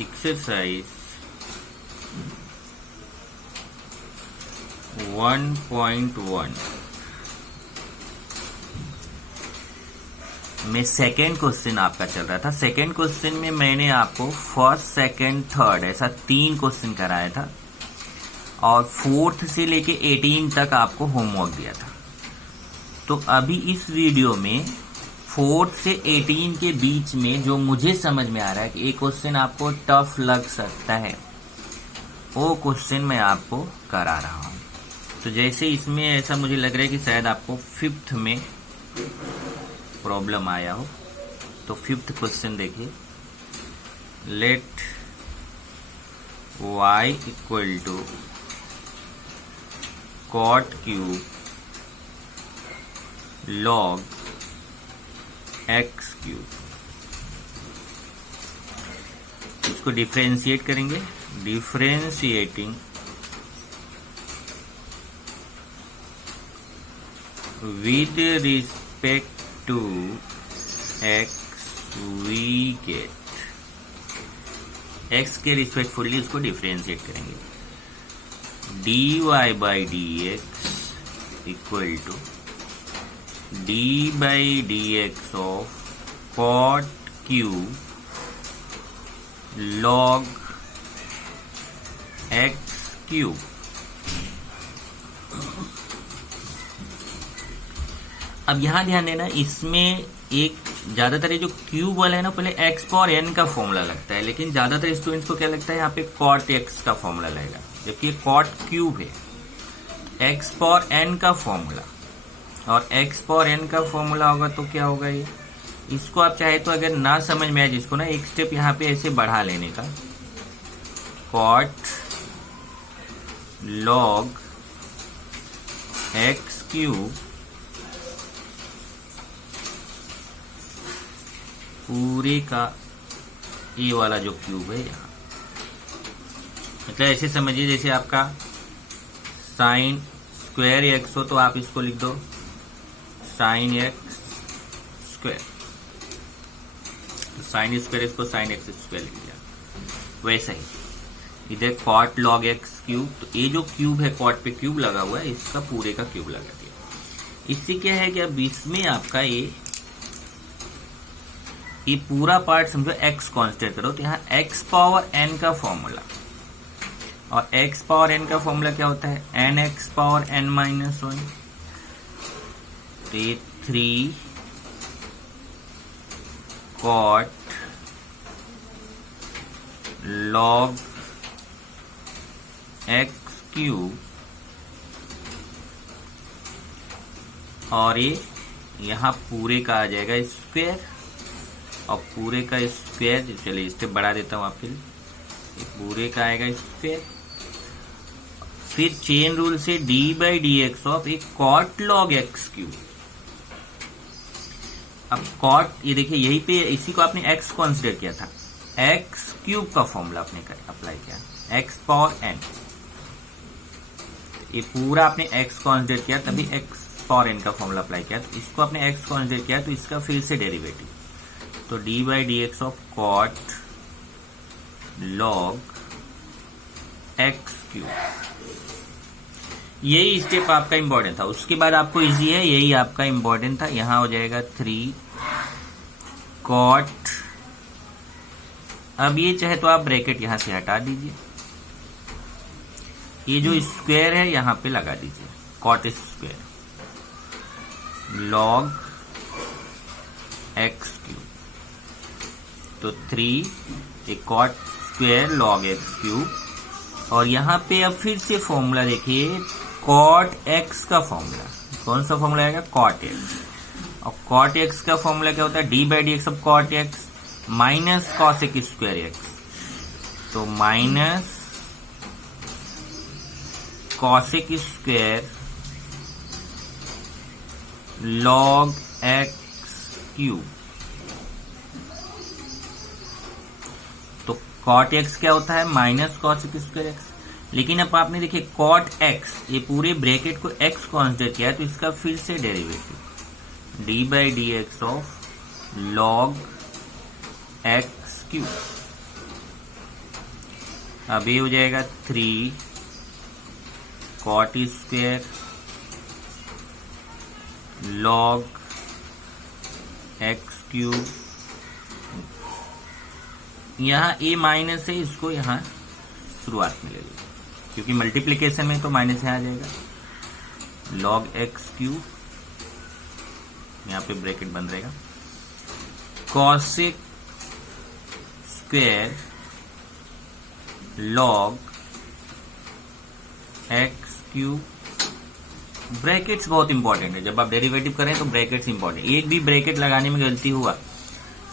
Exercise 1.1 में second question आपका चल रहा था। सेकेंड क्वेश्चन में मैंने आपको फर्स्ट, सेकेंड, थर्ड ऐसा 3 क्वेश्चन कराया था और फोर्थ से लेके 18 तक आपको होमवर्क दिया था। तो अभी इस वीडियो में फोर्थ से 18 के बीच में जो मुझे समझ में आ रहा है कि एक क्वेश्चन आपको टफ लग सकता है, वो क्वेश्चन मैं आपको करा रहा हूं। तो जैसे इसमें ऐसा मुझे लग रहा है कि शायद आपको फिफ्थ में प्रॉब्लम आया हो। तो फिफ्थ क्वेश्चन देखिए, let y equal to cot cube log X cube. इसको डिफरेंशिएट करेंगे। Differentiating with respect to X we get, X के रिस्पेक्टफुली इसको डिफरेंशिएट करेंगे। dy by D x equal to D by D x of cot cube log X cube. अब यहां ध्यान देना, इसमें एक ज्यादातर ये जो क्यूब वाला है ना, पहले एक्स पावर एन का फॉर्मूला लगता है, लेकिन ज्यादातर स्टूडेंट्स को क्या लगता है यहाँ पे कॉट एक्स का फॉर्मूला लगेगा, जबकि कॉट क्यूब है। एक्स पावर एन का फॉर्मूला और एक्स पावर एन का फॉर्मूला होगा तो क्या होगा ये, इसको आप चाहे तो अगर ना समझ में आए जिसको ना, एक स्टेप यहाँ पे ऐसे बढ़ा लेने का, कॉट लॉग एक्स क्यूब पूरे का ए वाला जो क्यूब है यहाँ, मतलब ऐसे समझिए जैसे आपका साइन स्क्वायर एक्स हो तो आप इसको लिख दो sine x square, sine square इसको साइन एक्स स्क्वायर लिख दिया। वैसा ही इधर कॉट लॉग एक्स क्यूब, तो ये जो क्यूब है कॉट पे क्यूब लगा हुआ है, इसका पूरे का क्यूब लगा दिया। इससे क्या है कि अब इसमें आपका ये पूरा पार्ट समझो एक्स कांस्टेंट करो, तो यहाँ एक्स पावर एन का फॉर्मूला, और एक्स पावर एन का फॉर्मूला क्या होता है, N X power N minus 1। तो ये 3 कॉट लॉग एक्स क्यूब, और ये यहां पूरे का आ जाएगा स्क्वायर, और पूरे का स्क्वायर, चलिए स्टेप बढ़ा देता हूं आपके लिए, पूरे का आएगा स्क्वायर। फिर चेन रूल से d by D x of एक कॉट लॉग एक्स क्यूब। अब कॉट, ये देखिए यहीं पे इसी को आपने एक्स कंसीडर किया था, एक्स क्यूब का फॉर्मूला आपने अप्लाई किया, एक्स पावर एन, ये पूरा आपने एक्स कंसीडर किया तभी एक्स पावर एन का फॉर्मूला अप्लाई किया, तो इसको आपने एक्स कंसीडर किया तो इसका फिर से डेरिवेटिव, तो D by D x of cot log X cube. यही स्टेप आपका इंपॉर्टेंट था। उसके बाद आपको इजी है, यही आपका इंपॉर्टेंट था। यहां हो जाएगा 3 कॉट, अब ये चाहे तो आप ब्रैकेट यहां से हटा दीजिए, ये जो स्क्वायर है यहां पे लगा दीजिए, cot square log X cube. तो 3 एक cot square log X cube, और यहां पे अब फिर से फॉर्मूला देखिए, कॉट एक्स का फॉर्मूला, कौन सा फॉर्मूला आएगा, कॉट एक्स, और कॉट एक्स का फॉर्मूला क्या होता है, d by D x of cot X minus cosec square X, तो minus cosec square log X cube. तो कॉट एक्स क्या होता है, माइनस कॉसेक स्क्वायर एक्स, लेकिन अब आपने देखिए कॉट एक्स, ये पूरे ब्रैकेट को एक्स कंसीडर किया तो इसका फिर से derivative D by D x of log X cube. अब ये हो जाएगा 3 cot square log x cube. यहाँ a माइनस है, इसको यहाँ शुरुआत में ले लीजिए क्योंकि मल्टीप्लिकेशन में तो माइनस यहाँ आ जाएगा। log x क्यूब, यहाँ पे ब्रैकेट बंद रहेगा, cosec square log x cube. Brackets बहुत इंपॉर्टेंट है, जब आप डेरिवेटिव करें तो ब्रैकेट्स इंपॉर्टेंट। एक भी ब्रैकेट लगाने में गलती हुआ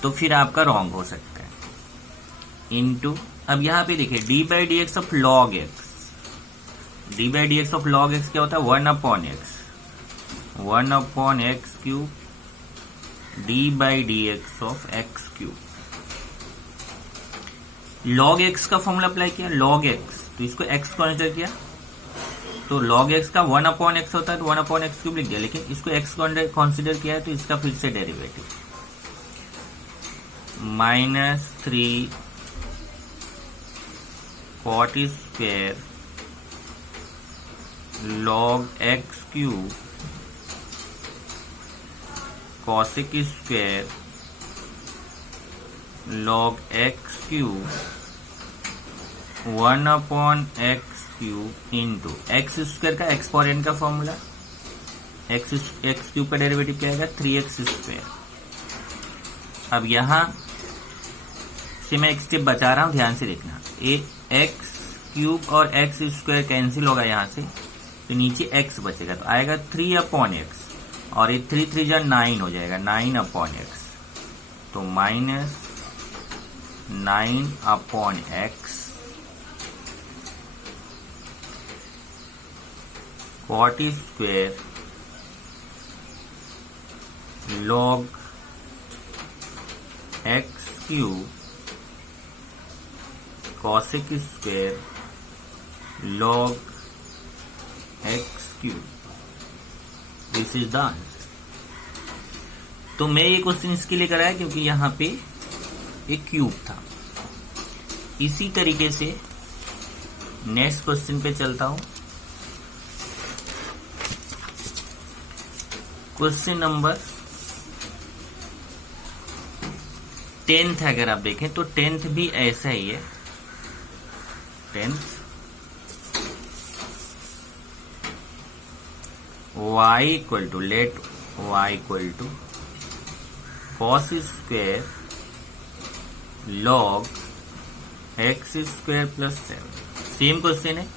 तो फिर आपका रॉन्ग हो सकता है। इनटू, अब यहाँ पे देखिए D by D x of log x. D by D x of log x क्या होता है? 1/x cube D by D x of x cube. Log x का फॉर्मूला अप्लाई किया, लॉग एक्स, तो इसको एक्स कंसीडर किया तो log x का 1/x होता है तो 1/x क्यूब लिख दिया, लेकिन इसको x कंसीडर किया है तो इसका फिर से derivative -3 cot square log x cube cosec square log x cube 1/x cube into x square का एक्सपोनेंट का फॉर्मूला, एक्स क्यूब का डेरिवेटिव क्या आएगा? 3x square. अब यहां से मैं एक स्टेप बचा रहा हूं, ध्यान से देखना। एक्स क्यूब और एक्स स्क्वायर कैंसिल होगा यहां से, तो नीचे x बचेगा तो आएगा 3/x और ये 3 3 जा 9 हो जाएगा, 9/x, तो -9/x cot square log x cube cosec square log x cube. This is the answer. तो मैं ये क्वेश्चन इसके लिए कराया क्योंकि यहां पे एक क्यूब था। इसी तरीके से नेक्स्ट क्वेश्चन पे चलता हूं। क्वेश्चन नंबर 10th अगर आप देखें तो 10th भी ऐसा ही है। 10th y equal to, let y equal to cos square log x square plus 7। Same question है,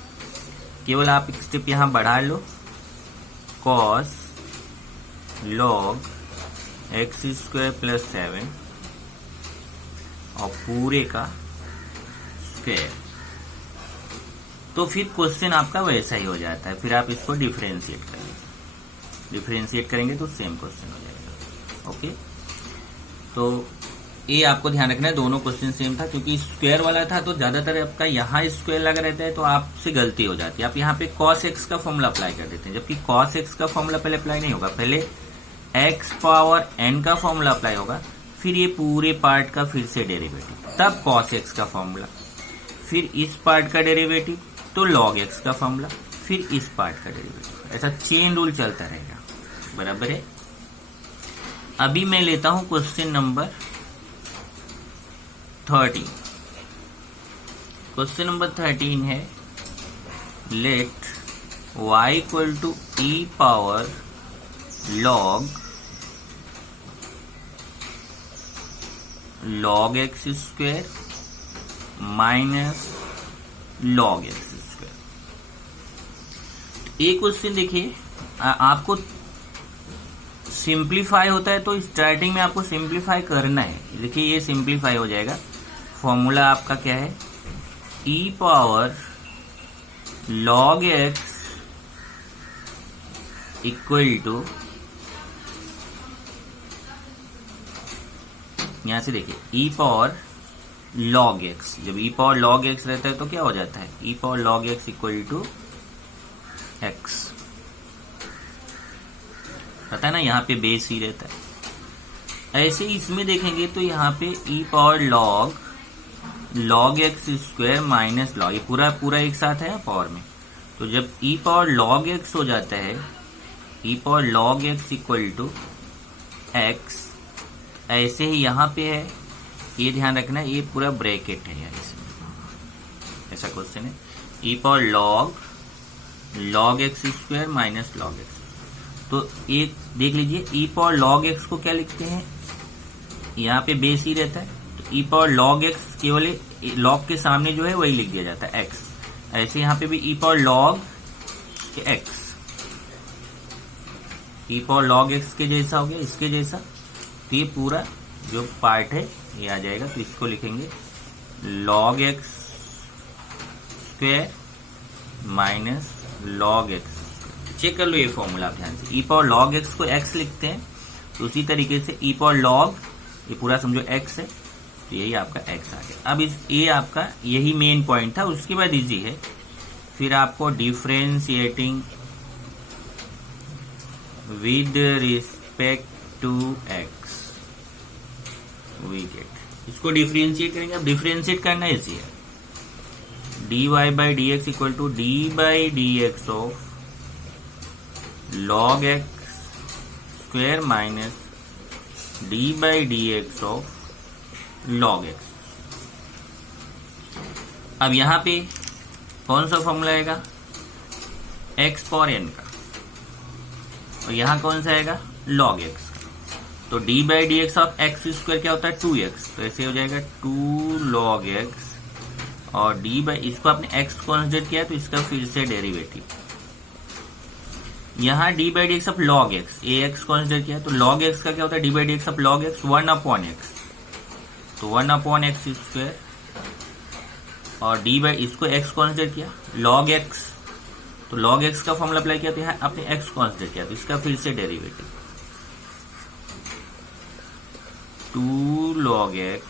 केवल आप एक स्टेप यहां बढ़ा लो, cos log x square plus 7 और पूरे का स्क्वायर, तो फिर क्वेश्चन आपका वैसा ही हो जाता है। फिर आप इसको डिफरेंशिएट करेंगे, डिफरेंशिएट करेंगे तो सेम क्वेश्चन हो जाएगा। ओके, तो ये आपको ध्यान रखना है, दोनों क्वेश्चन सेम था। क्योंकि स्क्वायर वाला था तो ज्यादातर आपका यहाँ स्क्वायर लगा रहता है तो आपसे गलती हो जाती है। आप यहाँ पे cos x का फॉर्मूला अप्लाई कर देते हैं, जबकि cos x का फॉर्मूला पहले अप्लाई नहीं होगा, पहले x पावर n का फॉर्मूला अप्लाई होगा, फिर ये पूरे पार्ट का फिर से डेरिवेटिव, तब cos x का फॉर्मूला, फिर इस पार्ट का डेरिवेटिव तो log x का फॉर्मूला, फिर इस पार्ट का डेरिवेटिव। ऐसा चेन रूल चलता रहेगा, बराबर है। अभी मैं लेता हूं क्वेश्चन नंबर 13। क्वेश्चन नंबर 13 है, let y equal to e power log x square minus log x square. एक क्वेश्चन देखिए, आपको सिंप्लीफाई होता है तो स्टार्टिंग में आपको सिंप्लीफाई करना है। देखिए ये सिंप्लीफाई हो जाएगा, फॉर्मूला आपका क्या है? e power log x equal to, यहां से देखिए e पावर log x, जब e पावर log x रहता है तो क्या हो जाता है? e power log x equal to x, पता है ना, यहाँ पे बेस ही रहता है। ऐसे इसमें देखेंगे तो यहाँ पे e power log log x square minus log, ये पूरा पूरा एक साथ है पावर में, तो जब e पावर log x हो जाता है, e power log x equal to x, ऐसे ही यहाँ पे है, ये ध्यान रखना ये पूरा ब्रैकेट है यार, इसमें ऐसा क्वेश्चन है, e power log x square minus log x। तो एक देख लीजिए, e पावर log x को क्या लिखते हैं, यहाँ पे बेस ही रहता है, तो e पावर log x केवल log के सामने जो है वही लिख दिया जाता है x, ऐसे यहाँ पे भी e power log x, e power log x के जैसा हो गया, इसके जैसा, तो ये पूरा जो पार्ट है ये आ जाएगा, तो इसको लिखेंगे log x square minus log x। Check कर लो ये फॉर्मूला आप ध्यान से, e पावर log x को x लिखते हैं, तो उसी तरीके से e पावर log, ये पूरा समझो x है, तो यही आपका x आ गया। अब ये आपका यही मेन पॉइंट था, उसके बाद इजी है, फिर आपको differentiating with respect to x, we get, इसको डिफरेंशिएट करेंगे। अब डिफरेंशिएट करना इजी है, dy by D x equal to D by D x of log x square minus D by D x of log x। अब यहां पे कौन सा फॉर्मूला आएगा, x पावर n का, और यहां कौन सा आएगा log x का, तो d by D x of x square क्या होता है 2x, तो ऐसे हो जाएगा 2 log x, और d बाई, इसको आपने x कॉन्सिडर किया तो इसका फिर से डेरिवेटिव, यहाँ d by D x of log x, ax consider किया तो log x का क्या होता है d by D x of log x 1 upon x, तो 1 अपॉन x स्क्वायर, और d बाई, इसको x कॉन्सिडर किया log x, तो log x का फॉर्मूला अप्लाई किया तो यहाँ आपने x कॉन्सिडर किया तो इसका फिर से derivative 2 log x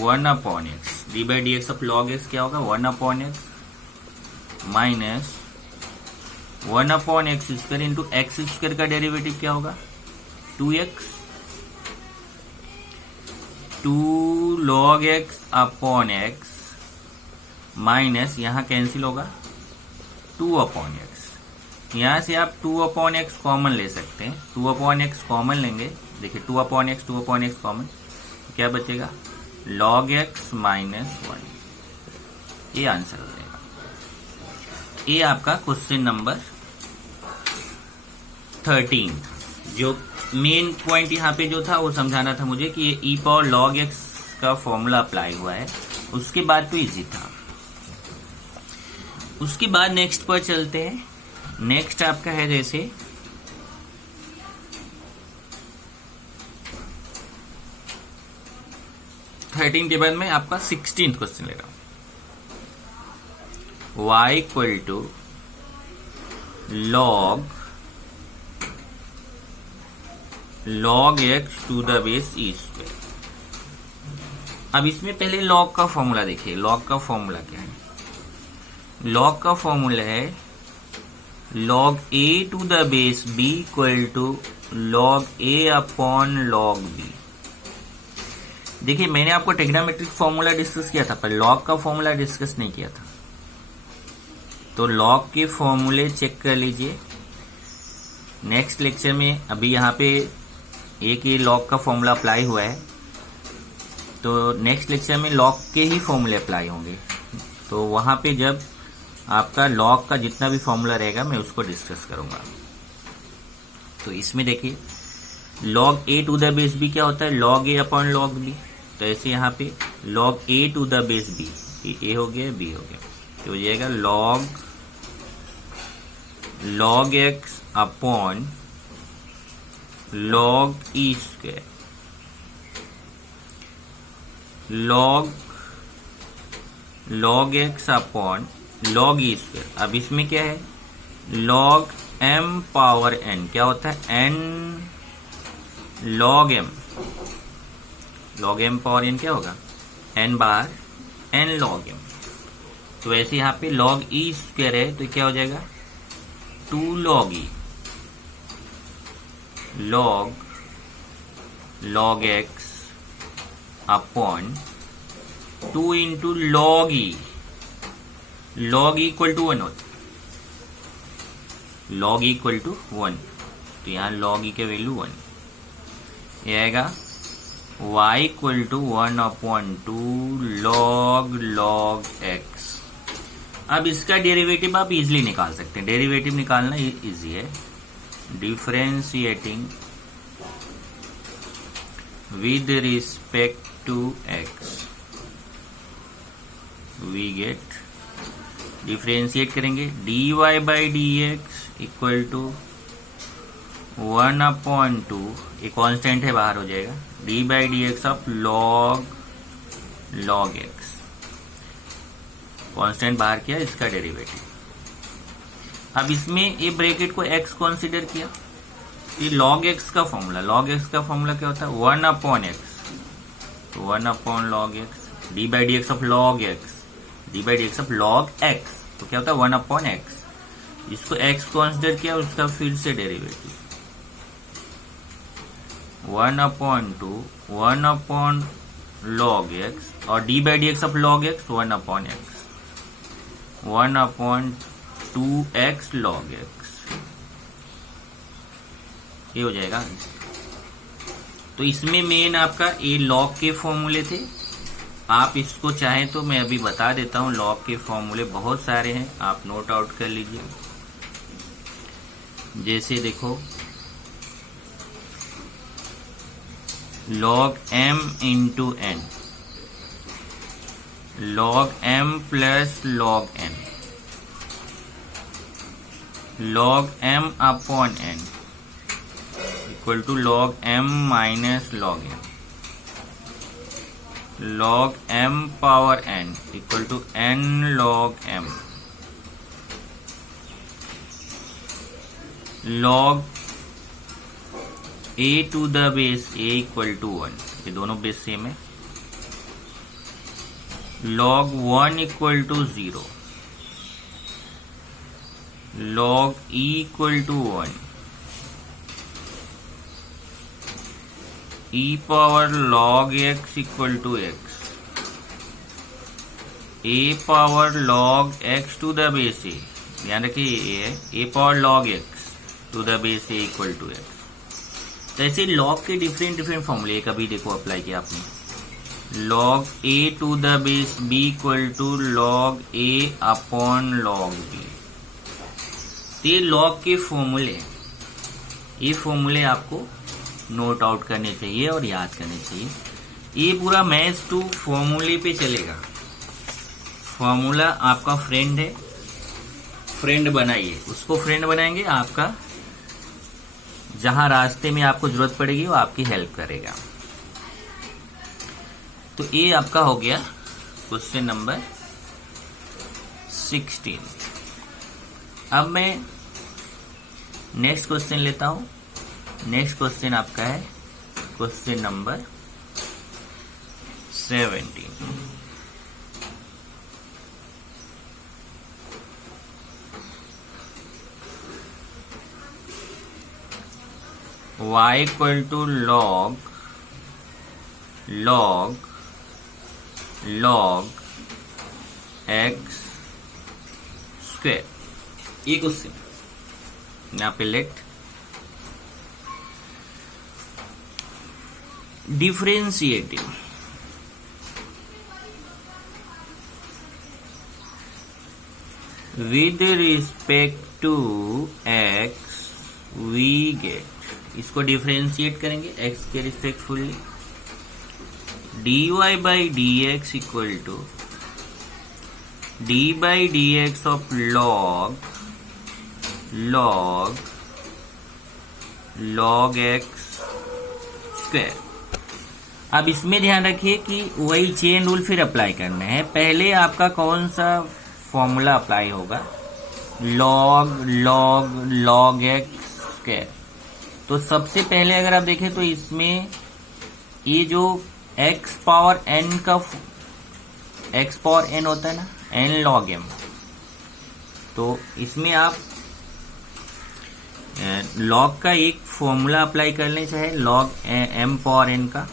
1 upon x, d by D x of log x क्या होगा 1 upon x minus 1 upon x square into x square का डेरिवेटिव क्या होगा 2x, 2 log x upon x minus, यहाँ कैंसिल होगा 2 अपॉन x, यहाँ से आप 2 अपॉन x कॉमन ले सकते हैं, 2 अपॉन x कॉमन लेंगे, देखिए 2 अपॉन x कॉमन, क्या बचेगा log x माइनस 1, ये आंसर हो जाएगा। ये आपका क्वेश्चन नंबर 13, जो मेन पॉइंट यहाँ पे जो था वो समझाना था मुझे कि ये e पावर log x का फॉर्मूला अप्लाई हुआ है, उसके बाद तो इजी था। उसके बाद नेक्स्ट पर चलते हैं, नेक्स्ट आपका है जैसे थर्टीन के बाद में आपका 16th क्वेश्चन ले रहा हूं, y equal to log x to the base e square. अब इसमें पहले log का फॉर्मूला देखिए, log का फॉर्मूला क्या है, log का फॉर्मूला है log a to the base b equal to log a upon log b। देखिए मैंने आपको ट्रिग्नोमेट्रिक फॉर्मूला डिस्कस किया था, पर log का फॉर्मूला डिस्कस नहीं किया था, तो log के फॉर्मूले चेक कर लीजिए नेक्स्ट लेक्चर में। अभी यहाँ पे एक ही log का फॉर्मूला अप्लाई हुआ है, तो नेक्स्ट लेक्चर में log के ही फॉर्मूले अप्लाई होंगे, तो वहां पे जब आपका log का जितना भी फॉर्मूला रहेगा मैं उसको डिस्कस करूंगा। तो इसमें देखिए log a to the base b क्या होता है log a upon log b, तो ऐसे यहाँ पे log a to the base b, a हो गया b हो गया, तो हो जाएगा log x upon log e square, log x upon log e square. अब इसमें क्या है log m पावर n, क्या होता है n log m power n क्या होगा n बार n log m, तो ऐसे यहाँ पे log e स्क्वायर है तो क्या हो जाएगा 2 log e log x upon 2 into log E, log equal to 1 होता, लॉग इक्वल टू 1, तो यहाँ लॉग ई के वैल्यू 1, ये आएगा y equal to 1/2 log x। अब इसका डेरिवेटिव आप इजिली निकाल सकते हैं, डेरिवेटिव निकालना इजी है। Differentiating with respect to x, we get, differentiate करेंगे dy by dx equal to 1/2, ये कांस्टेंट है बाहर हो जाएगा, D by D x of log X, constant बाहर किया, इसका डेरिवेटिव। अब इसमें ये ब्रैकेट को x कंसीडर किया, ये log x का फॉर्मूला, log x का फॉर्मूला क्या होता है 1/x, तो 1/log x, D by D x of log x, D by D x of log x, तो क्या होता है 1/x, इसको x कंसीडर किया, उसका फिर से डेरिवेटिव 1/2 1/log x, और d by D x of log x 1/x, 1/2x log x, ये हो जाएगा। तो इसमें मेन आपका ये log के फॉर्मूले थे, आप इसको चाहें तो मैं अभी बता देता हूं, log के फॉर्मूले बहुत सारे हैं, आप नोट आउट कर लीजिए। जैसे देखो log m into n, log m plus log n, log m upon n equal to log m minus log n, log m power n equal to n log m, log a to the base a equal to 1, ये दोनों base same है, log 1 equal to 0, log e equal to 1, e power log x equal to x, a power log x to the base a, ध्यान रखिए ये है a power log x to the base a equal to x। तो ऐसे log के different फॉर्मूले कभी देखो अप्लाई किया आपने, log a to the base b equal to log a upon log b, ये लॉग के फॉर्मूले, ये फॉर्मूले आपको नोट आउट करने चाहिए और याद करने चाहिए। ये पूरा मैथ्स टू फॉर्मूले पे चलेगा, फॉर्मूला आपका फ्रेंड है, फ्रेंड बनाइए, उसको फ्रेंड बनाएंगे, आपका जहां रास्ते में आपको जरूरत पड़ेगी वो आपकी हेल्प करेगा। तो ये आपका हो गया क्वेश्चन नंबर 16। अब मैं नेक्स्ट क्वेश्चन लेता हूं। नेक्स्ट क्वेश्चन आपका है question number 17। y equal to log x square, ये क्वेश्चन यहाँ पे let differentiating with respect to x we get, इसको डिफरेंशिएट करेंगे x के respectfully, dy by D x equal to D by D x of log x square. अब इसमें ध्यान रखिए कि वही चेन रूल फिर अप्लाई करना है। पहले आपका कौन सा फॉर्मूला अप्लाई होगा, log x स्क्वायर। तो सबसे पहले अगर आप देखें तो इसमें ये जो x पावर n का x पावर n होता है ना, n log m, तो इसमें आप log का एक फॉर्मूला अप्लाई कर लें, चाहे log m पावर n का,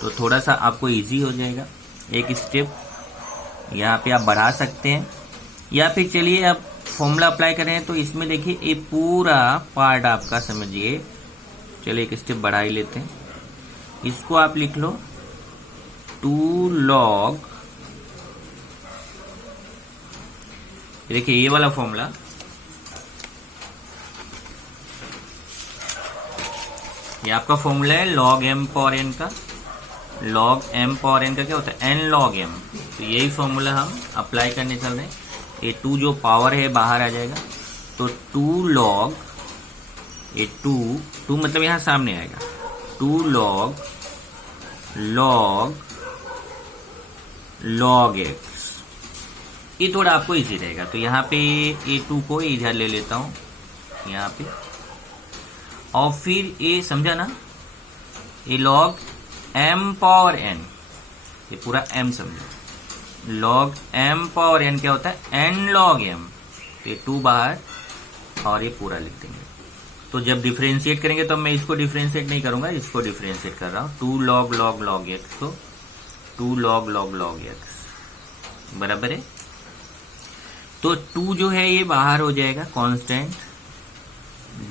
तो थोड़ा सा आपको इजी हो जाएगा। एक स्टेप यहाँ पे आप बढ़ा सकते हैं, या फिर चलिए अब फॉर्मूला अप्लाई करें तो इसमें देखिए ये पूरा पार्ट आपका समझिए। चलिए एक स्टेप बढ़ा ही लेते हैं, इसको आप लिख लो 2 log, देखिए ये वाला फॉर्मूला, ये आपका फॉर्मूला है log m पावर n का। log m पावर n का क्या होता है, n log m। तो यही फॉर्मूला हम अप्लाई करने चल रहे हैं। ये 2 जो पावर है बाहर आ जाएगा, तो 2 log, ये 2 मतलब यहां सामने आएगा, 2 log log x। ये थोड़ा आपको इजी रहेगा। तो यहाँ पे ये 2 को इधर ले लेता हूं यहाँ पे, और फिर ये समझा ना, ये log m पावर n, ये पूरा m समझो, log m पावर n क्या होता है, n log m। तो ये 2 बाहर और ये पूरा लिख देंगे। तो जब डिफरेंशिएट करेंगे तो मैं इसको डिफरेंशिएट नहीं करूंगा, इसको डिफरेंशिएट कर रहा हूं, 2 log log log x को 2 log log log x बराबर है। तो 2 जो है ये बाहर हो जाएगा constant,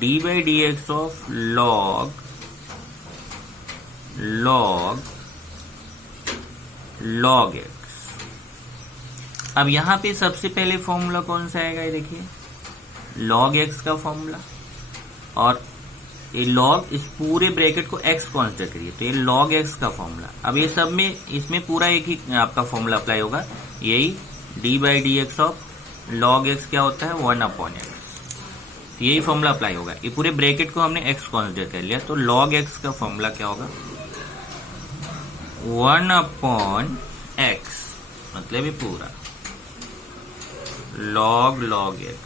d by D x of log log x। अब यहां पे सबसे पहले फॉर्मूला कौन सा आएगा, ये देखिए log x का फॉर्मूला, और ये log, इस पूरे ब्रैकेट को x कांस्टेंट करिए, तो ये log x का फॉर्मूला। अब ये सब में इसमें पूरा एक ही आपका फॉर्मूला अप्लाई होगा, यही d by D x of log x क्या होता है, 1/x। तो यही फॉर्मूला अप्लाई होगा। ये पूरे ब्रैकेट को हमने x कांस्टेंट कर लिया, तो log x का फॉर्मूला क्या होगा, 1/x, मतलब ये पूरा log x।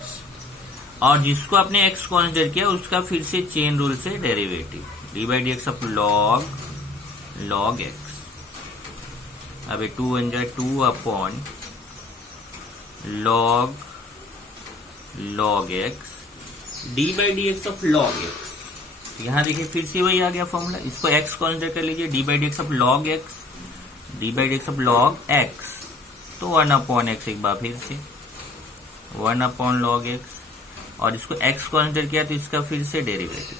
और जिसको आपने x कंसीडर किया उसका फिर से चेन रूल से derivative, d by D x of log x। अब 2 बन जाए 2/log x, d by D x of log x। यहां देखिए फिर से वही आ गया फॉर्मूला, इसको x कंसीडर कर लीजिए, d by D x of log x, d by D x of log x, तो 1/x एक बार फिर से 1/log x, और इसको x कंसीडर किया तो इसका फिर से derivative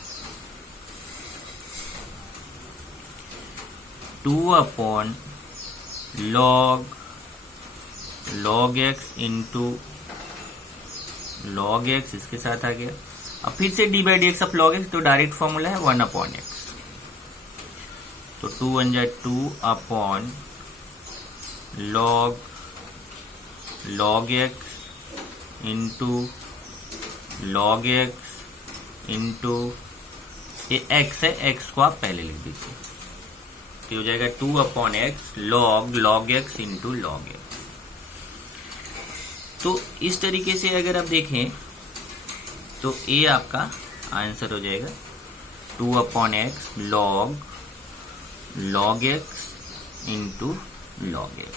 2/log x into log x, इसके साथ आ गया। अब फिर से d by D x of log x, तो डायरेक्ट फॉर्मूला है 1/x। तो 2 बन जाए 2/log x into log x into ये x है, x को आप पहले लिख दीजिए, तो हो जाएगा 2/x log x into log x। तो इस तरीके से अगर आप देखें तो ये आपका आंसर हो जाएगा 2/x log x into log x।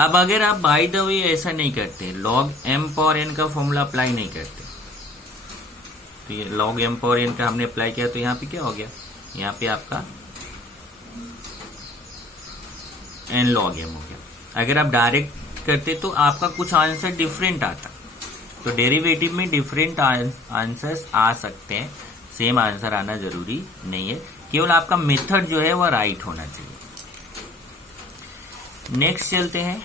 अब अगर आप बाय द वे ऐसा नहीं करते, log m पावर n का फॉर्मूला अप्लाई नहीं करते, तो ये log m पावर n का हमने अप्लाई किया, तो यहाँ पे क्या हो गया, यहाँ पे आपका n log m हो गया। अगर आप डायरेक्ट करते तो आपका कुछ आंसर डिफरेंट आता, तो डेरिवेटिव में डिफरेंट आंसर्स आ सकते हैं, सेम आंसर आना जरूरी नहीं है, केवल आपका मेथड जो है वह राइट होना चाहिए। नेक्स्ट चलते हैं,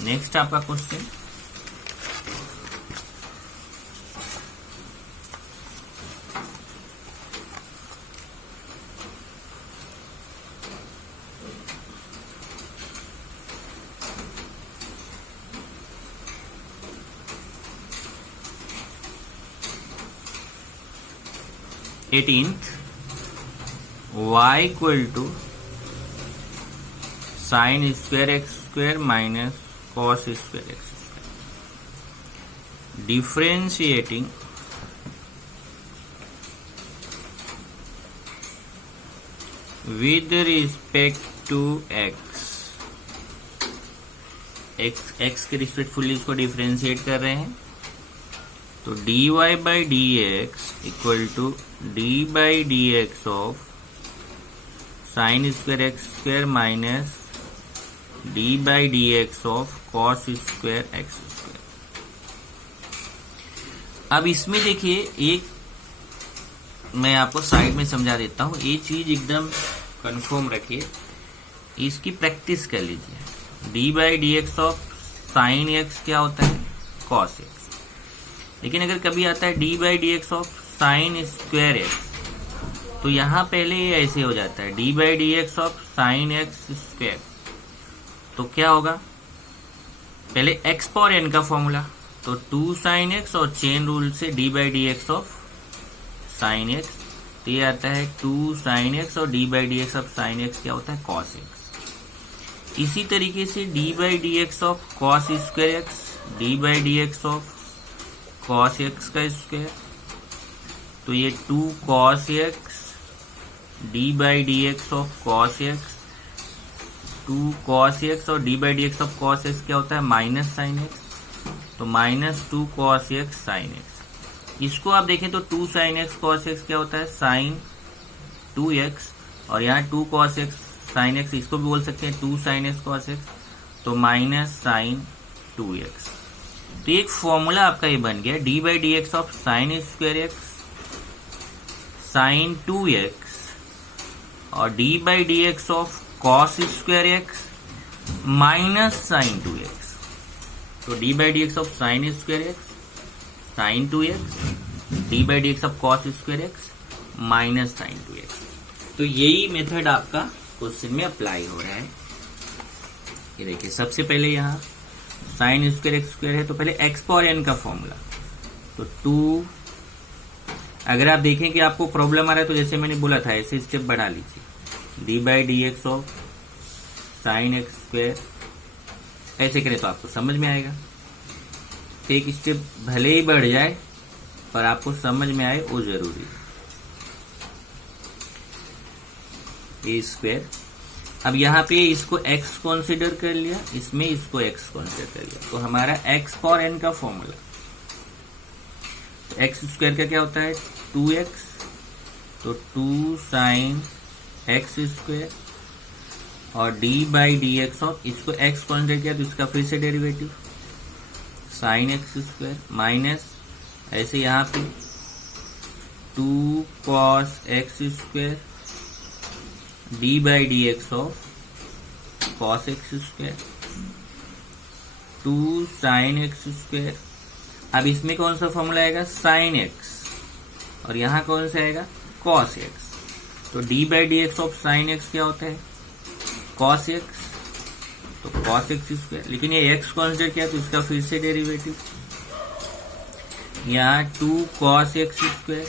नेक्स्ट आपका question, eighteenth, y equal to sine square x square minus cos square x square, differentiating with respect to x, x के रिस्पेक्टफुली इसको डिफरेंशिएट कर रहे हैं, तो dy by D x equal to D by D x of sine square x square minus D by D x of cos square x square. अब इसमें देखिए, एक मैं आपको साइड में समझा देता हूं, ये चीज एकदम कंफर्म रखिए, इसकी प्रैक्टिस कर लीजिए। D by D x of sine X क्या होता है? Cos x. लेकिन अगर कभी आता है d by D x of sine square X, तो यहां पहले ये ऐसे हो जाता है d by D x of sine x square. तो क्या होगा? पहले एक्स पावर एन का फॉर्मूला, तो 2 साइन एक्स और चेन रूल से d by D x of sine X, तो ये आता है 2 साइन एक्स और d by D x of sine X क्या होता है? Cos X. इसी तरीके से d by D x of cos square X, d by D x of cos X का स्क्वायर, तो ये 2 cos X d by D x of cos X, 2 cos X और d by D x of cos X क्या होता है? Minus sine X, तो minus 2 cos x sine x. इसको आप देखें तो 2 साइन एक्स कॉस एक्स क्या होता है? साइन 2x, और यहाँ 2 कॉस एक्स साइन एक्स, इसको भी बोल सकते हैं 2 साइन एक्स कॉस एक्स, तो माइनस साइन 2x। तो एक फॉर्मूला आपका ये बन गया, d by D x of sine square x sine 2x और d by D x of cos square x minus sine 2x। तो D by D x of sine square x sine 2x, d by D x of cos square x minus sine 2x। तो यही method आपका question में apply हो रहा है। ये देखिए, सबसे पहले यहाँ साइन स्क्वायर एक्स स्क्वायर है, तो पहले एक्स पावर एन का फॉर्मूला, तो 2, अगर आप देखें कि आपको प्रॉब्लम आ रहा है तो जैसे मैंने बोला था ऐसे स्टेप बढ़ा लीजिए, D by D x of sine x square, ऐसे करें तो आपको समझ में आएगा। तो एक स्टेप भले ही बढ़ जाए पर आपको समझ में आए वो जरूरी है। ए स्क्वायर, अब यहाँ पे इसको x कंसीडर कर लिया, इसमें इसको x कंसीडर कर लिया, तो हमारा x पावर n का फॉर्मूला, तो x स्क्वायर का क्या होता है? 2x, तो 2 साइन x स्क्वायर और d by D x of, इसको x कंसीडर किया तो इसका फिर से derivative sine x square minus, ऐसे यहाँ पे 2 cos X square D by D x of cos X square, 2 sine x square. अब इसमें कौन सा फॉर्मूला आएगा? साइन एक्स, और यहाँ कौन सा आएगा? Cos x. तो D by D x of sine X क्या होता है? कॉस एक्स, तो कॉस एक्स स्क्वायर, लेकिन ये एक्स कंसीडर किया तो इसका फिर से डेरिवेटिव, यहाँ 2 कॉस एक्स स्क्वायर,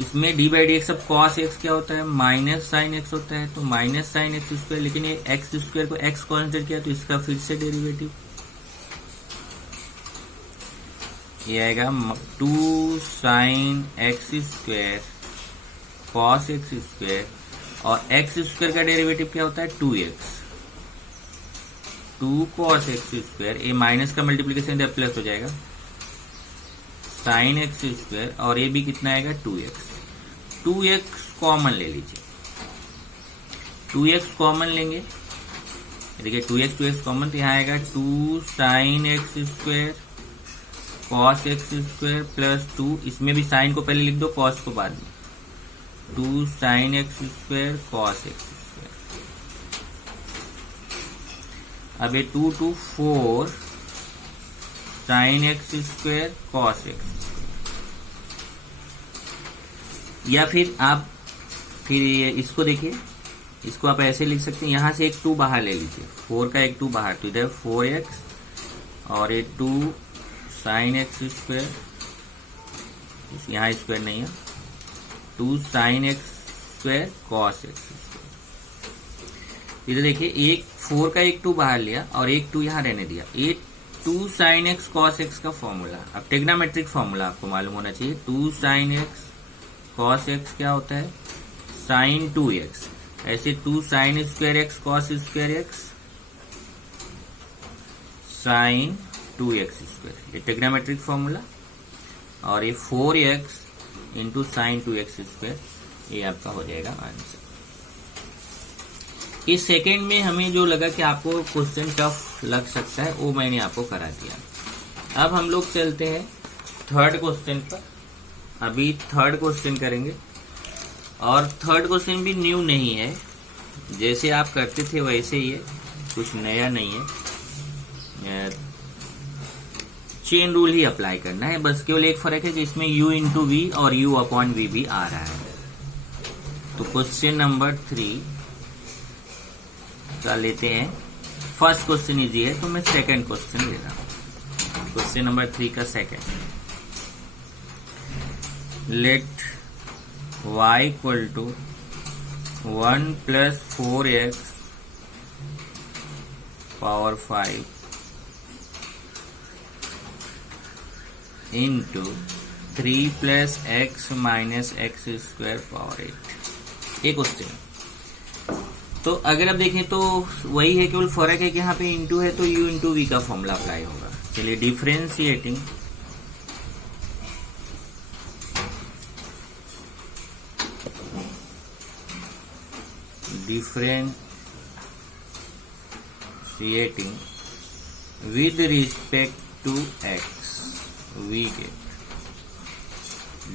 इसमें D by D x of cos X क्या होता है? माइनस साइन एक्स होता है, तो माइनस साइन एक्स स्क्वायर, लेकिन ये एक्स स्क्वायर को एक्स कंसीडर किया तो इसका फिर से डेरिवेटिव, ये आएगा 2 sine x square cos X square, और एक्स स्क्वायर का डेरिवेटिव क्या होता है? 2x, 2 कॉस एक्स स्क्वायर, ये माइनस का मल्टीप्लीकेशन जब प्लस हो जाएगा, साइन एक्स स्क्वायर, और ये भी कितना आएगा? 2x। 2x कॉमन ले लीजिए, 2x कॉमन लेंगे, देखिए 2x कॉमन, तो यहाँ आएगा 2 sine x square cos X square plus 2, इसमें भी साइन को पहले लिख दो, कॉस को बाद में, 2 sine x square cos X square. अब ये 2 2 4 sine x square cos x, या फिर आप इसको देखिए, इसको आप ऐसे लिख सकते हैं, यहां से एक 2 बाहर ले लीजिए, 4 का एक 2 बाहर, तो इधर 4x और ये 2 साइन एक्स स्क्वायर, यहाँ स्क्वायर नहीं है, 2 sine x square cos X square. इधर देखिए, एक 4 का एक 2 बाहर लिया और एक 2 यहाँ रहने दिया, ये 2 साइन एक्स कॉस एक्स का फॉर्मूला। अब टेग्नामेट्रिक फॉर्मूला आपको मालूम होना चाहिए, 2 साइन एक्स कॉस एक्स क्या होता है? साइन 2x, ऐसे 2 sine square x cos square x sine 2x square, ये टेग्नामेट्रिक फॉर्मूला, और ये 4x into sine 2x square, ये आपका हो जाएगा आंसर। ये सेकंड में हमें जो लगा कि आपको क्वेश्चन टफ लग सकता है वो मैंने आपको करा दिया। अब हम लोग चलते हैं थर्ड क्वेश्चन पर। अभी थर्ड क्वेश्चन करेंगे और थर्ड क्वेश्चन भी न्यू नहीं है, जैसे आप करते थे वैसे ही है, कुछ नया नहीं है। चेन रूल ही अप्लाई करना है, बस केवल एक फर्क है कि इसमें u इंटू वी और u अपॉन वी भी आ रहा है। तो क्वेश्चन नंबर 3 का लेते हैं। फर्स्ट क्वेश्चन इजी है तो मैं सेकंड क्वेश्चन ले रहा हूं। क्वेश्चन नंबर 3 का second, let y equal to 1 plus 4x power 5 into 3 plus x minus x square power 8। एक क्वेश्चन। तो अगर आप देखें तो वही है, केवल फर्क है कि यहाँ पे इंटू है तो u इंटू वी का फॉर्मूला अप्लाई होगा। चलिए differentiating with respect to x, we get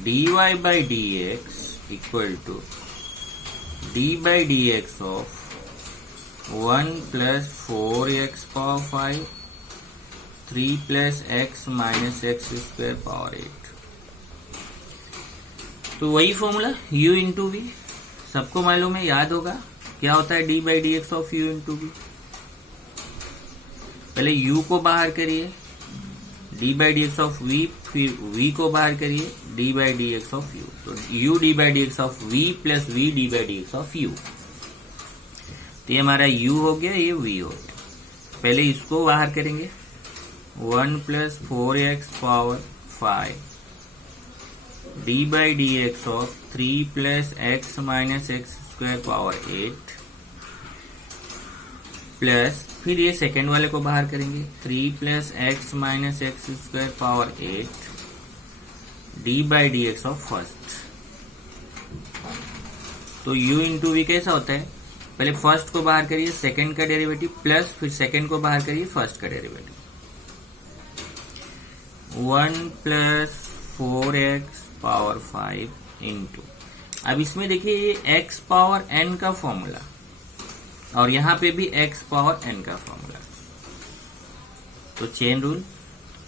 dy by dx equal to d by dx of 1 plus 4x power 5 3 plus x minus x square power 8। तो वही formula u into we सबको मालूम है, याद होगा क्या होता है d by D x of u into v. पहले u को बाहर करिए d by D x of v, फिर v को बाहर करिए d by D x of u। तो u d by D x of v plus v d by D x of u। तो ये हमारा u हो गया, ये v हो गया। पहले इसको बाहर करेंगे 1 plus 4x power 5 d by D x of 3 plus x minus x square power 8 plus फिर ये सेकेंड वाले को बाहर करेंगे 3 plus x minus x square power 8 d by D x of first. तो u इंटू वी कैसा होता है, पहले फर्स्ट को बाहर करिए सेकेंड का डेरिवेटिव प्लस फिर सेकेंड को बाहर करिए फर्स्ट का derivative. 1 plus 4x power 5 into, अब इसमें देखिए ये x पावर n का फॉर्मूला और यहां पे भी x पावर n का फॉर्मूला। तो चेन रूल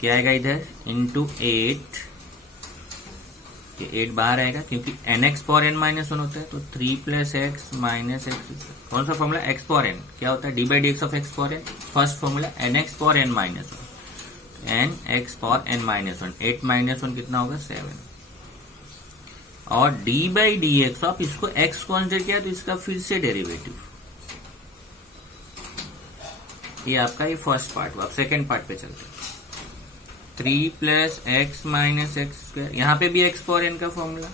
क्या आएगा इधर इंटू 8, ये 8 बाहर आएगा क्योंकि nx पावर n माइनस 1 होता है। तो 3 प्लस एक्स माइनस एक्स, कौन सा फॉर्मूला x पावर n, क्या होता है d by D x of x power n। First formula nx power n minus 1, nx power n minus 1, 8 minus 1 कितना होगा 7। और d by D x of, इसको x consider किया तो इसका फिर से डेरिवेटिव। ये आपका ये फर्स्ट पार्ट हुआ। अब सेकेंड पार्ट पे चलते हैं। 3 plus x minus x square, यहां पे भी x पावर n का formula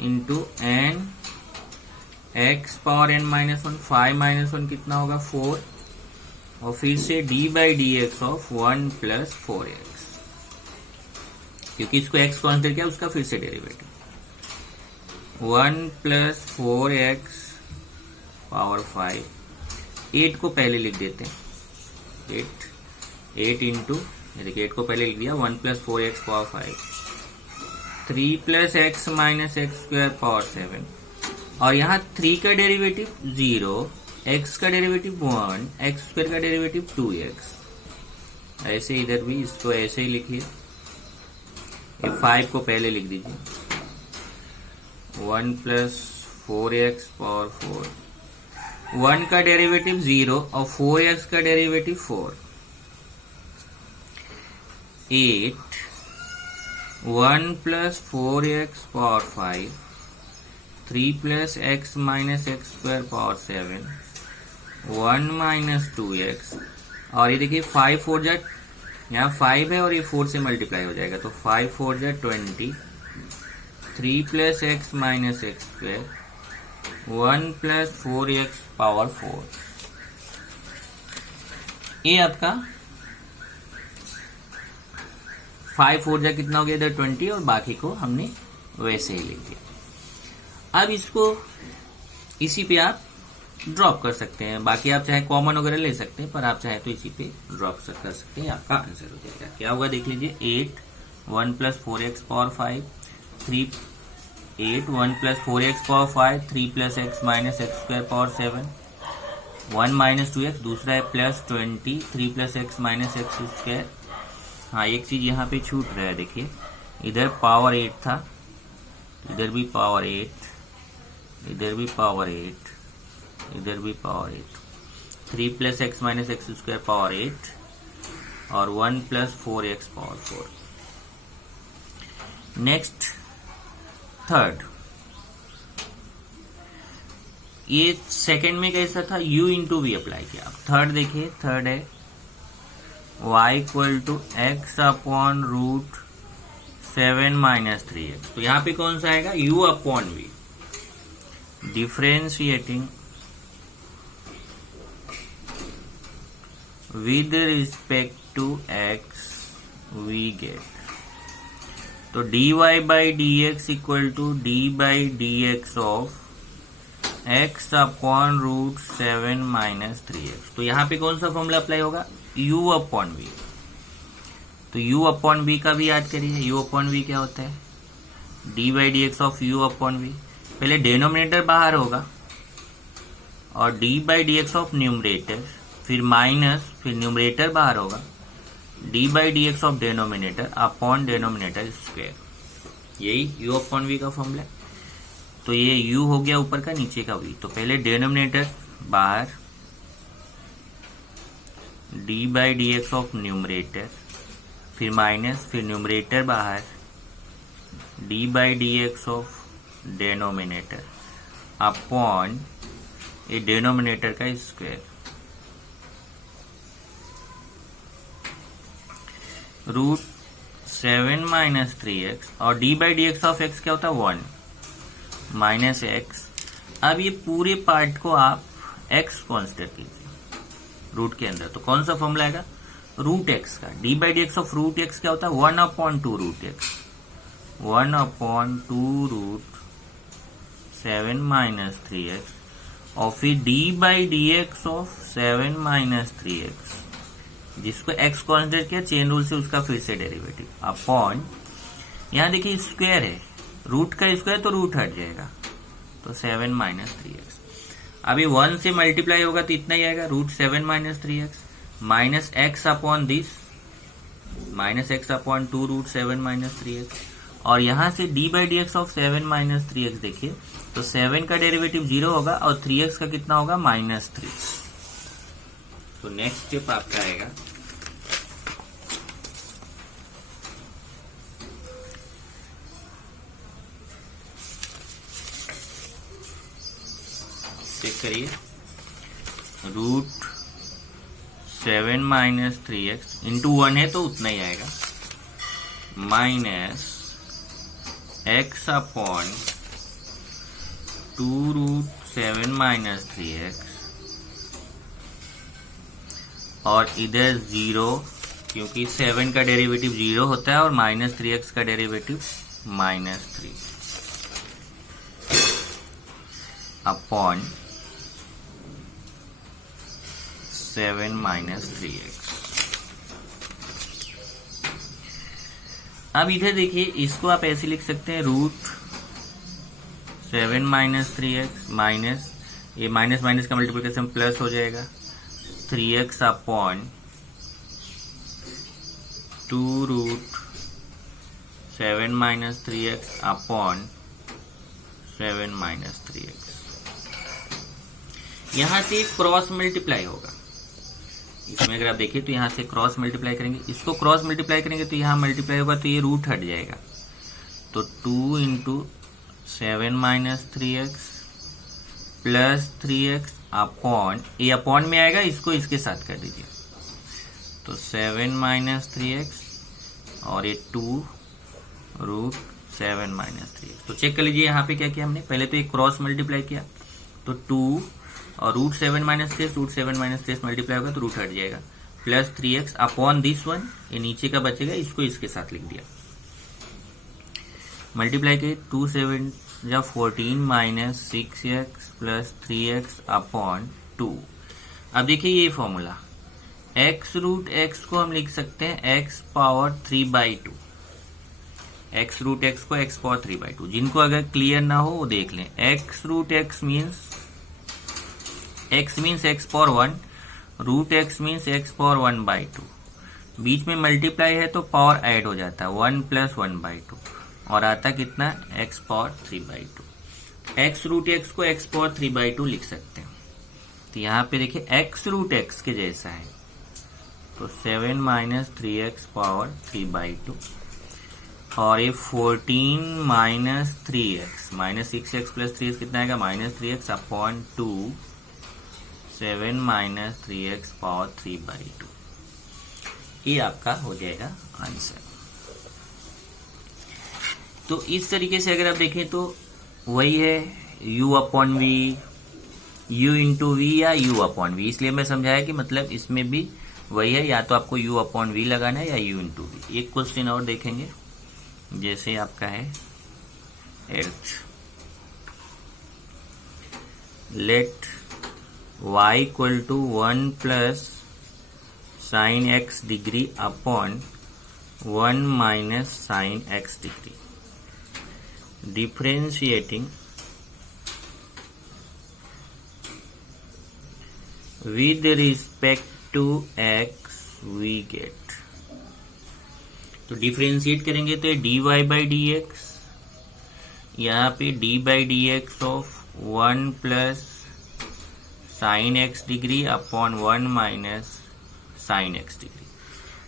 into n x power n minus 1, 5 minus 1 कितना होगा 4, और फिर से d by D x of 1 plus 4x, क्योंकि इसको x कॉन्सिडर किया उसका फिर से डेरिवेटिव। 1 प्लस 4x पावर 5, 8 को पहले लिख देते हैं 8 इंटू, देखिए 8 को पहले लिख दिया 1 plus 4x power 5 3 plus x minus x square power 7, और यहाँ 3 का डेरिवेटिव 0, x का डेरिवेटिव 1, एक्स स्क्वायर का डेरिवेटिव 2x। ऐसे इधर भी इसको ऐसे ही लिखिए, ये 5 को पहले लिख दीजिए 1 प्लस 4x पावर 4, 1 का डेरिवेटिव 0 और 4x का derivative 4, 8 1 plus 4x power 5 3 plus x minus x square power 7 1 minus 2x, और ये देखिए 5 4 जा, यहाँ 5 है और ये 4 से मल्टीप्लाई हो जाएगा तो 5 4 जा 20, 3 plus x minus x square 1 plus 4x power 4। ये आपका 5 4 जा कितना हो गया इधर 20, और बाकी को हमने वैसे ही लिख दिया। अब इसको इसी पे आप ड्रॉप कर सकते हैं। बाकी आप चाहे कॉमन वगैरह ले सकते हैं, पर आप चाहे तो इसी पे ड्रॉप कर सकते हैं। आपका आंसर हो जाएगा। क्या होगा देख लीजिए, 8 1 + 4x power 5 3 8 1 + 4x power 5 3 + x - x² power 7 1 - 2x, दूसरा है +20 3 + x - x²। हाँ, एक चीज यहाँ पे छूट रहा है, देखिए इधर पावर 8 था, इधर भी पावर 8, इधर भी पावर 8, इधर भी पावर 8, 3 + x - x² पावर 8 और 1 + 4x पावर 4। नेक्स्ट थर्ड, ये सेकंड में कैसा था, u × v अप्लाई किया। अब थर्ड देखिए, थर्ड है y = x/√7 - 3x। तो यहाँ पे कौन सा आएगा, u/v। Differentiating with respect to x we get, तो dy/dx = d/dx of x/√7 - 3x। तो यहाँ पे कौन सा फॉर्मूला अप्लाई होगा, u/v। तो u/v का भी याद करिए, u/v क्या होता है, d/dx of u/v। पहले डिनोमिनेटर बाहर होगा और d/dx ऑफ न्यूमरेटर, फिर माइनस, फिर न्यूमरेटर बाहर होगा, d/dx of denominator upon denominator square. यही u/v का फॉर्मूला है। तो ये u हो गया ऊपर का, नीचे का v। तो पहले डिनोमिनेटर बाहर, d/dx ऑफ न्यूमरेटर, फिर माइनस, फिर न्यूमरेटर बाहर, d/dx ऑफ डिनोमिनेटर अपॉन ये डिनोमिनेटर का स्क्वायर। √7 - 3x और d/dx ऑफ x क्या होता है, 1 माइनस x। अब ये पूरे पार्ट को आप x कॉन्सिडर कीजिए रूट के अंदर। तो कौन सा फॉर्मूला आएगा, √x का। d/dx ऑफ √x क्या होता है, 1/2 √x, 1/2 √7 - 3x और फिर d/dx ऑफ 7 - 3x, जिसको x कॉन्सिडर किया चेन रूल से, उसका फिर से डेरिवेटिव अपॉन, यहाँ देखिए स्क्वायर है, रूट का स्क्वायर तो रूट हट जाएगा, तो 7 - 3x। अभी 1 से मल्टीप्लाई होगा तो इतना ही आएगा, √7 - 3x minus x upon this, minus x/2 √7 - 3x। और यहां से d/dx ऑफ 7 - 3x देखिए, तो 7 का डेरिवेटिव 0 होगा और 3x का कितना होगा, -3। तो नेक्स्ट स्टेप आपका आएगा, चेक करिए, √7 - 3x इंटू 1 है तो उतना ही आएगा, माइनस x/2 √7 - 3x और इधर 0, क्योंकि 7 का डेरिवेटिव 0 होता है और -3x का डेरिवेटिव -3 अपॉन 7 - 3x। अब इधर देखिए, इसको आप ऐसे लिख सकते हैं, √7 - 3x माइनस, ये माइनस माइनस का मल्टीप्लिकेशन प्लस हो जाएगा, 3x upon 2 √7 - 3x upon 7 - 3x। यहां से क्रॉस मल्टीप्लाई होगा, इसमें अगर आप देखिए तो यहां से क्रॉस मल्टीप्लाई करेंगे, इसको क्रॉस मल्टीप्लाई करेंगे तो यहां मल्टीप्लाई होगा तो ये रूट हट जाएगा, तो 2 × 7 - 3x प्लस 3x अपॉन, ये अपॉन में आएगा, इसको इसके साथ कर दीजिए, तो 7 - 3x और ये 2 √7 - 3x। तो चेक कर लीजिए यहाँ पे क्या किया हमने, पहले तो एक क्रॉस मल्टीप्लाई किया, तो 2 और √7 - 3x, √7 - 3x मल्टीप्लाई होगा तो रूट हट जाएगा, प्लस 3x अपॉन दिस 1, ये नीचे का बचेगा, इसको इसके साथ लिख दिया, मल्टीप्लाई किए 2 × जब 14 minus 6x plus 3x upon 2। अब देखिए ये फॉर्मूला x रूट x को हम लिख सकते हैं x power 3/2। x root x को x पावर 3/2। जिनको अगर क्लियर ना हो वो देख लें। x root x means x power 1, root x means x power 1/2। बीच में मल्टीप्लाई है तो पावर ऐड हो जाता है 1 प्लस 1/2 और आता कितना x power 3/2। x root x को x पावर 3/2 लिख सकते हैं। तो यहाँ पे देखिए x रूट x के जैसा है तो 7 माइनस 3x पावर 3/2 और ये 14 minus 3x minus 6x plus 3x कितना आएगा minus 3x upon 2 7 minus 3x power 3/2। ये आपका हो जाएगा आंसर। तो इस तरीके से अगर आप देखें तो वही है u upon v, u into v या u अपॉन वी। इसलिए मैं समझाया कि मतलब इसमें भी वही है, या तो आपको u अपॉन वी लगाना है या u इंटू वी। एक क्वेश्चन और देखेंगे, जैसे आपका है 8th, let y equal to 1 plus sine x degree upon 1 minus sine x degree. Differentiating with respect to x we get। तो डिफरेंशिएट करेंगे तो dy बाई डी एक्स, यहाँ पे d by D x of 1 plus sine x degree upon 1 minus sine x degree.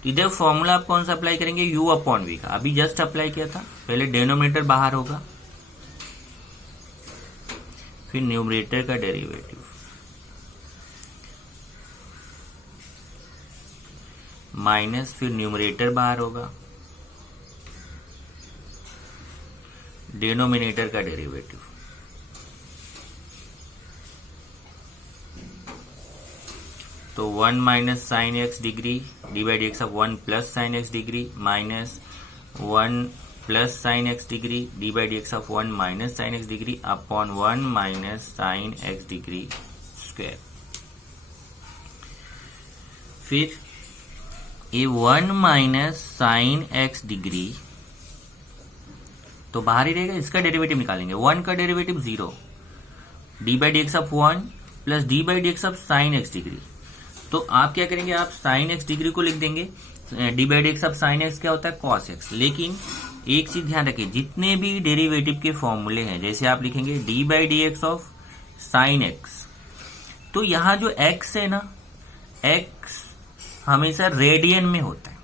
तो इधर formula आप कौन सा अप्लाई करेंगे u अपॉन वी का, अभी जस्ट अप्लाई किया था। पहले डिनोमिनेटर बाहर होगा, फिर न्यूमरेटर का डेरिवेटिव माइनस, फिर न्यूमरेटर बाहर होगा, डिनोमिनेटर का डेरिवेटिव। तो 1 minus sine x degree D by D x of 1 plus sine x degree minus 1 plus sine x degree D by D x of 1 minus sine x degree upon 1 minus sine x degree square. फिर ये 1 minus sine x degree तो बाहर ही रहेगा, इसका derivative निकालेंगे। 1 का derivative 0, D by D x of 1 plus D by D x of sine x degree. तो आप क्या करेंगे, आप साइन एक्स डिग्री को लिख देंगे। D by D x of sine X क्या होता है कॉस एक्स। लेकिन एक चीज ध्यान रखिए, जितने भी डेरिवेटिव के फॉर्मूले हैं, जैसे आप लिखेंगे D by D x of sine X, तो यहां जो एक्स है ना, एक्स हमेशा रेडियन में होता है।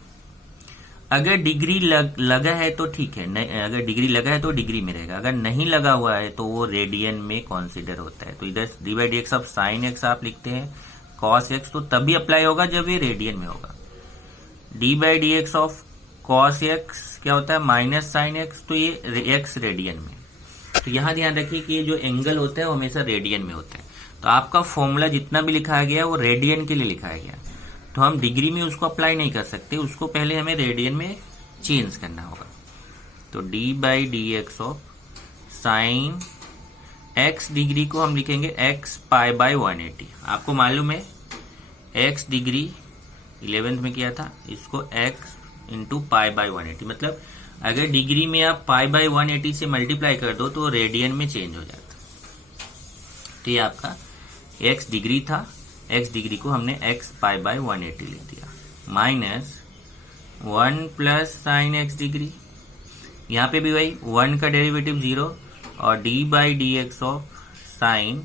अगर डिग्री लगा है तो ठीक है, अगर डिग्री लगा है तो डिग्री में रहेगा, अगर नहीं लगा हुआ है तो वो रेडियन में कंसीडर होता है। तो इधर D by D x of sine x आप लिखते हैं कॉस एक्स, तो तभी अप्लाई होगा जब ये रेडियन में होगा। D by D x of cos X क्या होता है माइनस साइन एक्स, तो ये एक्स रेडियन में। तो यहां ध्यान रखिए कि ये जो एंगल होता है वो हमेशा रेडियन में होता है। तो आपका फॉर्मूला जितना भी लिखाया गया है वो रेडियन के लिए लिखाया गया, तो हम डिग्री में उसको अप्लाई नहीं कर सकते, उसको पहले हमें रेडियन में चेंज करना होगा। तो D by D x of sine x degree को हम लिखेंगे एक्स पाई बाई 180। आपको मालूम है एक्स डिग्री 11th में किया था, इसको एक्स इंटू पाई बाई 180। मतलब अगर डिग्री में आप पाई बाई 180 से मल्टीप्लाई कर दो तो रेडियन में चेंज हो जाता। तो ये आपका एक्स डिग्री था, एक्स डिग्री को हमने एक्स पाई बाई 180 लिख दिया, minus 1 plus sine x degree. यहाँ पे भी वही 1 का डेरिवेटिव 0 और d by D x of sine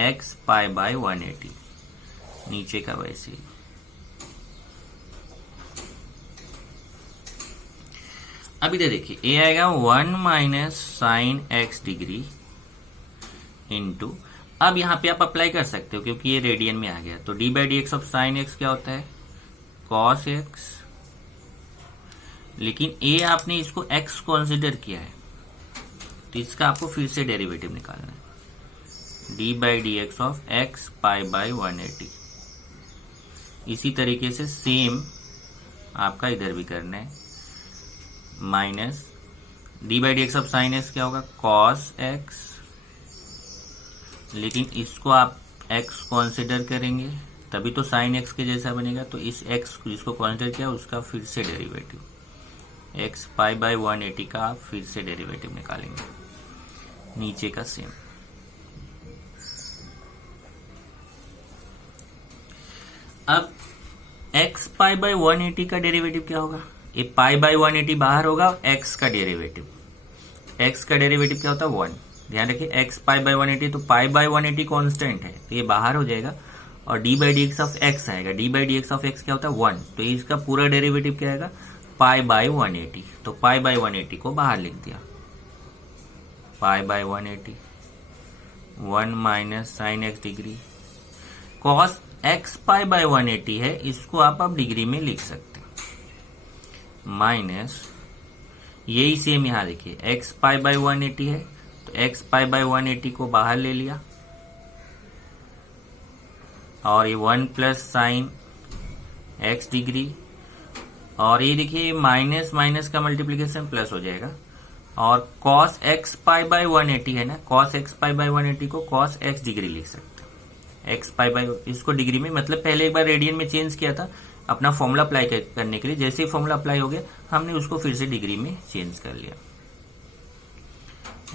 x pi by 180, नीचे का वैसे ही। अब इधर देखिए ये आएगा 1 minus sine x degree into, अब यहां पे आप अप्लाई कर सकते हो क्योंकि ये रेडियन में आ गया। तो D by D x of sine X क्या होता है कॉस एक्स, लेकिन ए आपने इसको एक्स कंसिडर किया है तो इसका आपको फिर से डेरिवेटिव निकालना है, d by D x of x pi by 180। इसी तरीके से सेम आपका इधर भी करना है, minus D by D x of sine X क्या होगा, कॉस एक्स, लेकिन इसको आप एक्स कंसिडर करेंगे तभी तो साइन एक्स के जैसा बनेगा। तो इस एक्स जिसको कंसिडर किया उसका फिर से डेरिवेटिव, एक्स पाई बाई 180 का आप फिर से डेरिवेटिव निकालेंगे, नीचे का सेम। अब एक्स पाई बाई 180 का डेरिवेटिव क्या होगा, ये पाई बाई 180 बाहर होगा, एक्स का डेरिवेटिव, एक्स का डेरिवेटिव क्या होता है 1। ध्यान रखिए एक्स पाई बाई 180, तो पाई बाई 180 कांस्टेंट है तो ये बाहर हो जाएगा, और d by D x of X आएगा। D by D x of X क्या होता है 1, तो इसका पूरा डेरिवेटिव क्या आएगा, पाई बाई 180। तो पाई बाई 180 को बाहर लिख दिया, pi by 180, 1 minus sine x degree, cos x pi by 180 है, इसको आप अब डिग्री में लिख सकते हैं, माइनस यही सेम यहां देखिए एक्स पाई बाई 180 है, तो एक्स पाई बाई 180 को बाहर ले लिया, और ये 1 प्लस साइन एक्स डिग्री, और ये देखिए माइनस माइनस का मल्टीप्लीकेशन प्लस हो जाएगा, और कॉस एक्स पाई बाई 180 है ना, कॉस एक्स पाई बाई 180 को कॉस एक्स डिग्री लिख सकते हैं, एक्स पाई बाई इसको डिग्री में, मतलब पहले एक बार रेडियन में चेंज किया था अपना फॉर्मूला अप्लाई करने के लिए, जैसे ही फॉर्मूला अप्लाई हो गया हमने उसको फिर से डिग्री में चेंज कर लिया,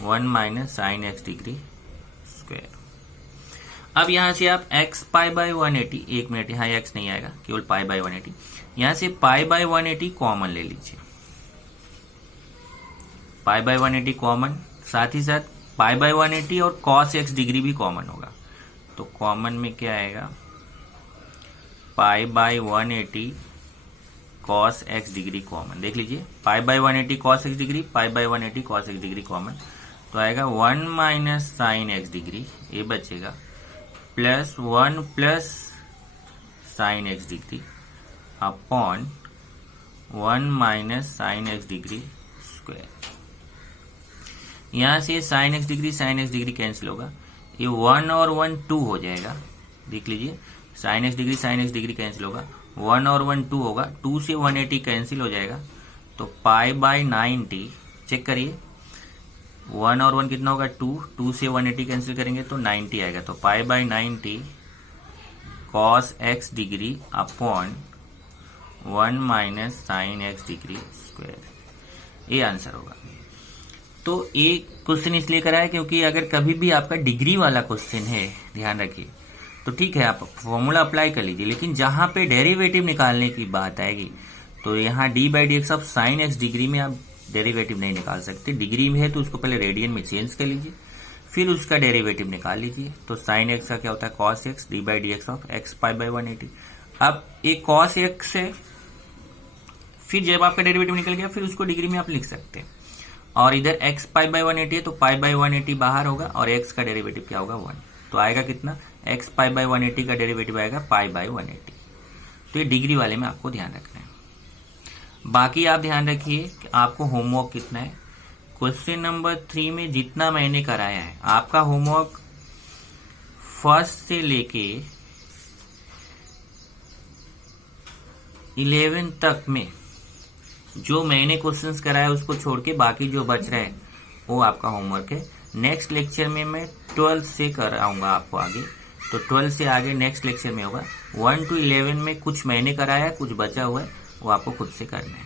1 minus sine x degree square. अब यहां से आप x पाई बाई 180, एक मिनट यहां x नहीं आएगा, केवल पाई बाई 180, यहां से पाई बाई 180 कॉमन ले लीजिए, पाई बाई 180 कॉमन, साथ ही साथ पाई बाई 180 और cos x डिग्री भी कॉमन होगा, तो कॉमन में क्या आएगा, pi by 180 cos x degree common, देख लीजिए pi by 180 cos x degree, pi by 180 cos x degree common, तो आएगा 1 माइनस साइन एक्स डिग्री, ये बचेगा, plus 1 plus sine x degree upon 1 minus sine x degree square. यहां से sign x degree cancel होगा, ये 1 और 1 2 हो जाएगा, देख लीजिए साइन एक्स डिग्री कैंसिल होगा, 1 और 1 2 होगा, 2 से 180 कैंसिल हो जाएगा, तो पाई बाई 90, चेक करिए 1 और 1 कितना होगा 2, 2 से 180 कैंसिल करेंगे तो 90 आएगा, तो pi by 90 cos x degree upon 1 minus sine x degree square, ये आंसर होगा। तो ये क्वेश्चन इसलिए करा है क्योंकि अगर कभी भी आपका डिग्री वाला क्वेश्चन है, ध्यान रखिए, तो ठीक है आप फॉर्मूला अप्लाई कर लीजिए, लेकिन जहां पे डेरिवेटिव निकालने की बात आएगी तो यहाँ D by D x of sine x degree में आप डेरिवेटिव नहीं निकाल सकते, डिग्री में है तो उसको पहले रेडियन में चेंज कर लीजिए, फिर उसका डेरिवेटिव निकाल लीजिए, तो साइन एक्स का क्या होता है cos X, d by D x of x pi by 180। अब एक कॉस एक्स है, फिर जब आपका डेरिवेटिव निकल गया फिर उसको डिग्री में आप लिख सकते हैं, और इधर एक्स पाई बाई 180 है तो पाई बाई 180 बाहर होगा, और एक्स का डेरिवेटिव क्या होगा 1, तो आएगा कितना, एक्स पाई बाई 180 का डेरिवेटिव आएगा पाई बाई 180। तो ये डिग्री वाले में आपको ध्यान रखना है। बाकी आप ध्यान रखिए कि आपको होमवर्क कितना है, क्वेश्चन नंबर 3 में जितना मैंने कराया है आपका होमवर्क फर्स्ट से लेके 11 तक में जो मैंने क्वेश्चंस कराया उसको छोड़ के बाकी जो बच रहा है वो आपका होमवर्क है। नेक्स्ट लेक्चर में मैं 12 से कराऊंगा आपको आगे, तो 12 से आगे नेक्स्ट लेक्चर में होगा। 1 to 11 में कुछ मैंने कराया, कुछ बचा हुआ है, वो आपको खुद से करना है।